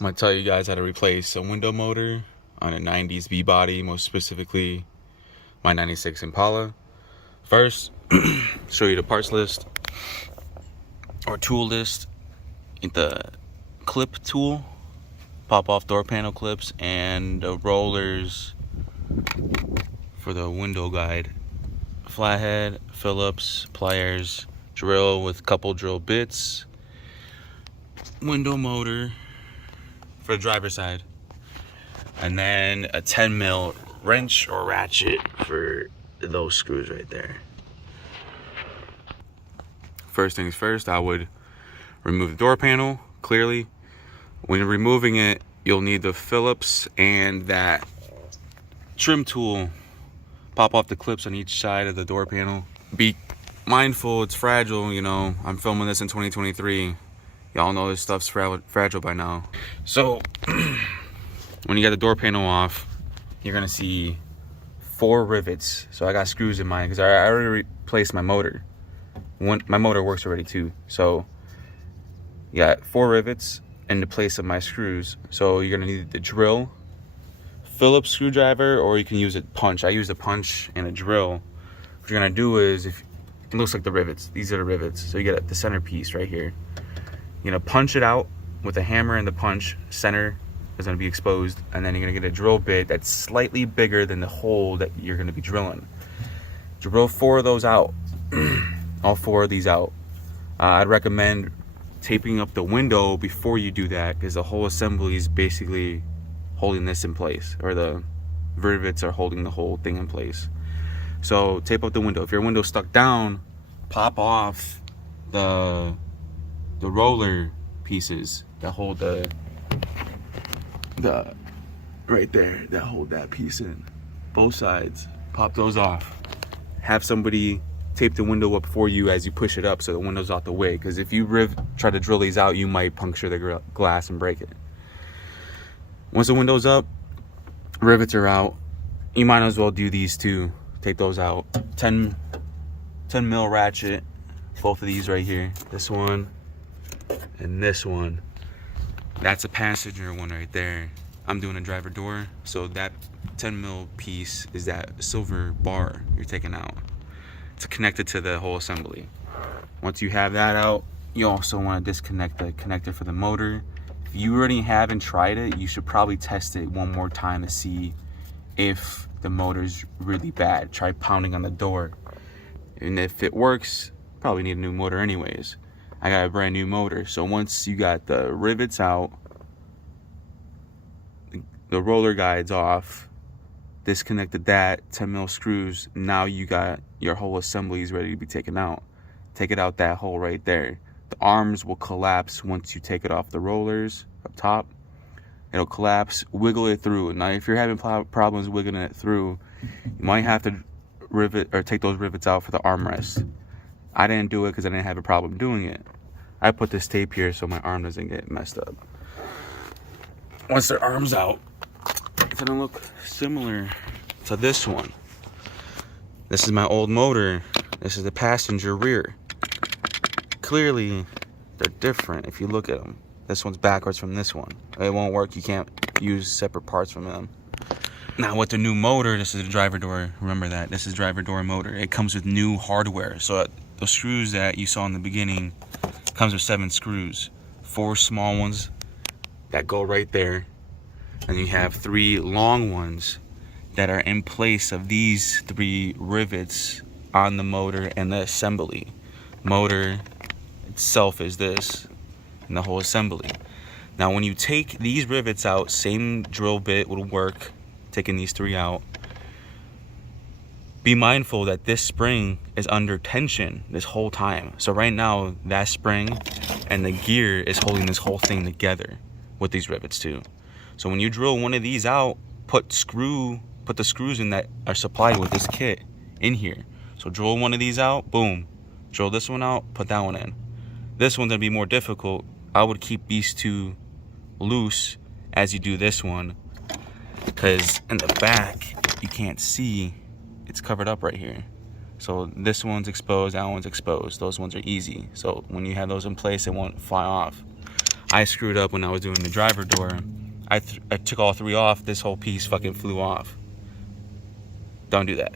I'm gonna tell you guys how to replace a window motor on a 90s B body, most specifically my 96 Impala. First, show you the parts list or tool list. Get the clip tool, pop off door panel clips, and the rollers for the window guide. Flathead, Phillips, pliers, drill with couple drill bits, window motor for the driver's side, and then a 10 mil wrench or ratchet for those screws right there. First things first, I would remove the door panel clearly. When you're removing it, you'll need the Phillips and that trim tool. Pop off the clips on each side of the door panel. Be mindful, it's fragile, you know. I'm filming this in 2023. Y'all know this stuff's fragile by now. So when you get the door panel off, you're gonna see 4 rivets. So I got screws in mine because I already replaced my motor. My motor works already too. So you got 4 rivets in the place of my screws. So you're gonna need the drill, Phillips screwdriver, or you can use a punch. I use a punch and a drill. What you're gonna do is, if it looks like the rivets, these are the rivets. So you get the centerpiece right here. You're gonna punch it out with a hammer and the punch. Center is gonna be exposed, and then you're gonna get a drill bit that's slightly bigger than the hole that you're gonna be drilling. Drill 4 of those out. All 4 of these out. I'd recommend taping up the window before you do that, because the whole assembly is basically holding this in place, or the rivets are holding the whole thing in place. So tape up the window. If your window's stuck down, pop off the roller pieces that hold the right there, that hold that piece in. Both sides, pop those off. Have somebody tape the window up for you as you push it up so the window's out the way, because if you try to drill these out, you might puncture the glass and break it. Once the window's up, rivets are out, you might as well do these too. Take those out. 10 mil ratchet, both of these right here. This one and this one. That's a passenger one right there. I'm doing a driver door, so that 10 mil piece is that silver bar you're taking out. It's connected to the whole assembly. Once you have that out, you also want to disconnect the connector for the motor. If you already haven't tried it, you should probably test it one more time to see if the motor's really bad. Try pounding on the door. And if it works, probably need a new motor anyways. I got a brand new motor. So once you got the rivets out, the roller guides off, disconnected that, 10 mil screws, now you got your whole assembly is ready to be taken out. Take it out that hole right there. The arms will collapse once you take it off the rollers up top. It'll collapse, wiggle it through. Now if you're having problems wiggling it through, you might have to rivet or take those rivets out for the armrest. I didn't do it because I didn't have a problem doing it. I put this tape here so my arm doesn't get messed up. Once their arm's out, it's gonna look similar to this one. This is my old motor. This is the passenger rear. Clearly, they're different if you look at them. This one's backwards from this one. It won't work. You can't use separate parts from them. Now with the new motor, this is a driver door. Remember that. This is driver door motor. It comes with new hardware. So the screws that you saw in the beginning comes with 7 screws. 4 small ones that go right there. And you have 3 long ones that are in place of these 3 rivets on the motor and the assembly. Motor itself is this, and the whole assembly. Now when you take these rivets out, same drill bit will work, taking these 3 out. Be mindful that this spring is under tension this whole time. So right now, that spring and the gear is holding this whole thing together with these rivets too. So when you drill one of these out, put the screws in that are supplied with this kit in here. So drill one of these out, boom. Drill this one out, put that one in. This one's gonna be more difficult. I would keep these 2 loose as you do this one, because in the back, you can't see, it's covered up right here. So this one's exposed, that one's exposed. Those ones are easy. So when you have those in place, it won't fly off. I screwed up when I was doing the driver door. I took all 3 off. This whole piece fucking flew off. Don't do that.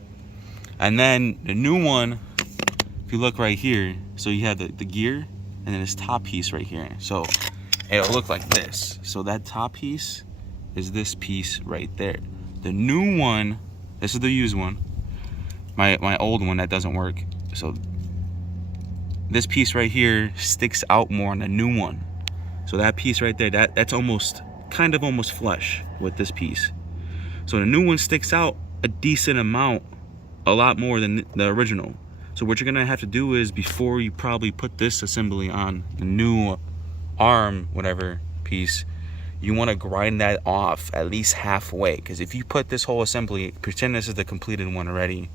And then the new one, if you look right here, so you have the gear and then this top piece right here. So it'll look like this. So that top piece is this piece right there. The new one, this is the used one. My old one that doesn't work. So this piece right here sticks out more on the new one. So that piece right there, that's almost flush with this piece. So the new one sticks out a decent amount, a lot more than the original. So what you're gonna have to do is, before you probably put this assembly on the new arm, whatever piece, you wanna grind that off at least halfway. Because if you put this whole assembly, pretend this is the completed one already,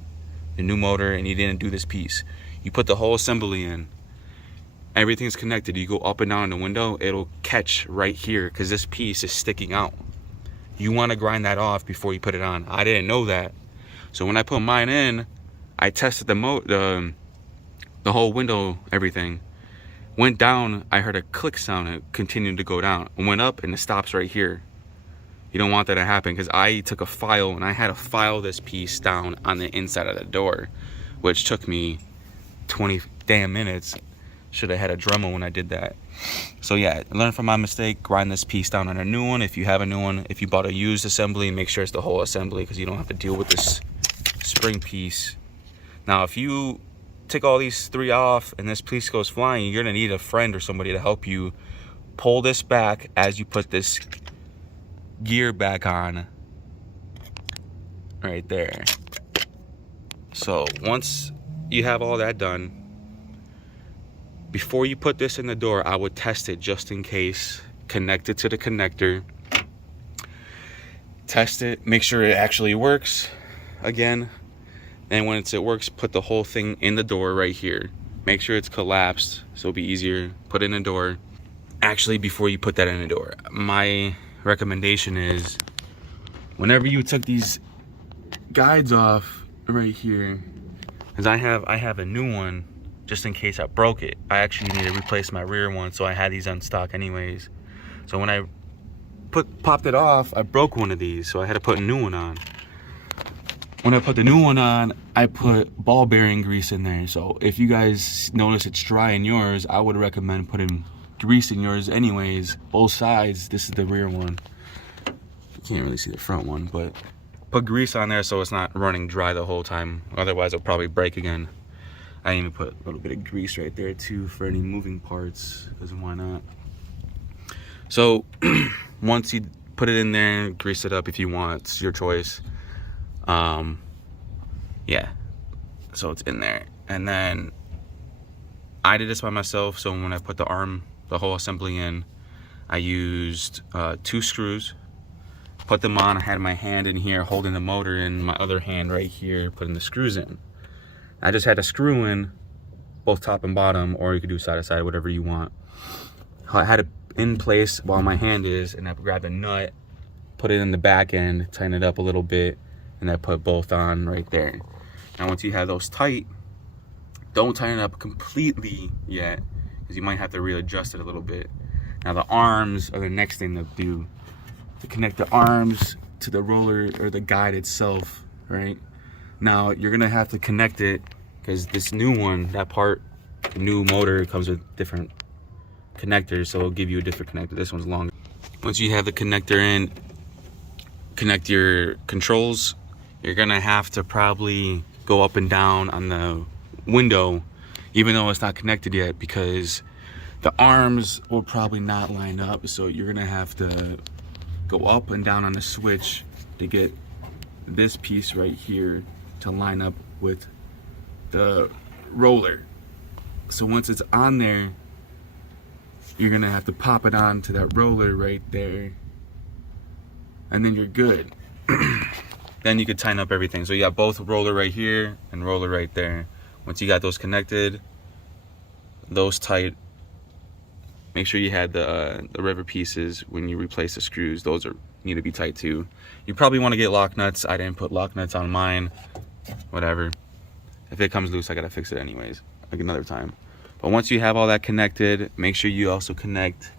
the new motor, and you didn't do this piece. You put the whole assembly in, everything's connected, you go up and down the window, it'll catch right here because this piece is sticking out. You wanna grind that off before you put it on. I didn't know that. So when I put mine in, I tested the whole window, everything. Went down, I heard a click sound, it continued to go down. It went up and it stops right here. You don't want that to happen, because I took a file and I had to file this piece down on the inside of the door, which took me 20 damn minutes. Should have had a Dremel when I did that. So yeah, learn from my mistake, grind this piece down on a new one if you have a new one. If you bought a used assembly, make sure it's the whole assembly, because you don't have to deal with this spring piece. Now if you take all these 3 off and this piece goes flying, you're gonna need a friend or somebody to help you pull this back as you put this gear back on right there. So once you have all that done, before you put this in the door, I would test it just in case. Connect it to the connector, test it, make sure it actually works again. And when it works, put the whole thing in the door right here. Make sure it's collapsed so it'll be easier. Put it in the door. Actually, before you put that in the door, my recommendation is, whenever you took these guides off right here, because I have a new one just in case I broke it. I actually need to replace my rear one, so I had these on stock anyways. So when I popped it off, I broke one of these, so I had to put a new one on. When I put the new one on, I put ball bearing grease in there. So if you guys notice it's dry in yours, I would recommend putting grease in yours anyways. Both sides. This is the rear one. You can't really see the front one, but put grease on there so it's not running dry the whole time. Otherwise, it'll probably break again. I even put a little bit of grease right there too for any moving parts, because why not? So once you put it in there, grease it up if you want. It's your choice. Yeah, so it's in there. And then I did this by myself, so when I put the whole assembly in, I used 2 screws, put them on. I had my hand in here holding the motor in, my other hand right here putting the screws in. I just had a screw in both top and bottom, or you could do side to side, whatever you want. I had it in place while my hand is, and I grabbed a nut, put it in the back end, tighten it up a little bit, and I put both on right there. Now once you have those tight, don't tighten it up completely yet, because you might have to readjust it a little bit. Now the arms are the next thing to do. To connect the arms to the roller or the guide itself, right? Now you're gonna have to connect it, because this new one, that part, the new motor comes with different connectors, so it'll give you a different connector. This one's longer. Once you have the connector in, connect your controls. You're gonna have to probably go up and down on the window, even though it's not connected yet, because the arms will probably not line up. So you're gonna have to go up and down on the switch to get this piece right here to line up with the roller. So once it's on there, you're gonna have to pop it on to that roller right there, and then you're good. Then you could tighten up everything. So you got both roller right here and roller right there. Once you got those connected, those tight, make sure you had the rivet pieces when you replace the screws. Those need to be tight too. You probably want to get lock nuts. I didn't put lock nuts on mine. Whatever. If it comes loose, I gotta fix it anyways, like another time. But once you have all that connected, make sure you also connect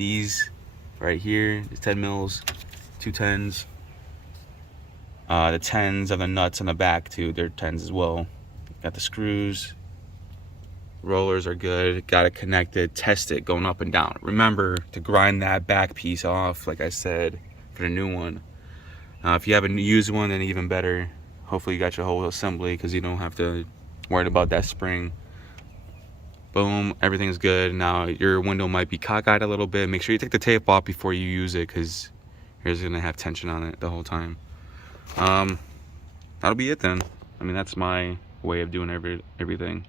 these right here is 10 mils, 2 10s. The 10s of the nuts on the back too, they're 10s as well. Got the screws, rollers are good. Got it connected, test it going up and down. Remember to grind that back piece off, like I said, for the new one. If you have a used one, then even better. Hopefully you got your whole assembly, because you don't have to worry about that spring. Boom, everything's good. Now your window might be cockeyed a little bit. Make sure you take the tape off before you use it, because you're just gonna have tension on it the whole time. That'll be it then. I mean, that's my way of doing everything.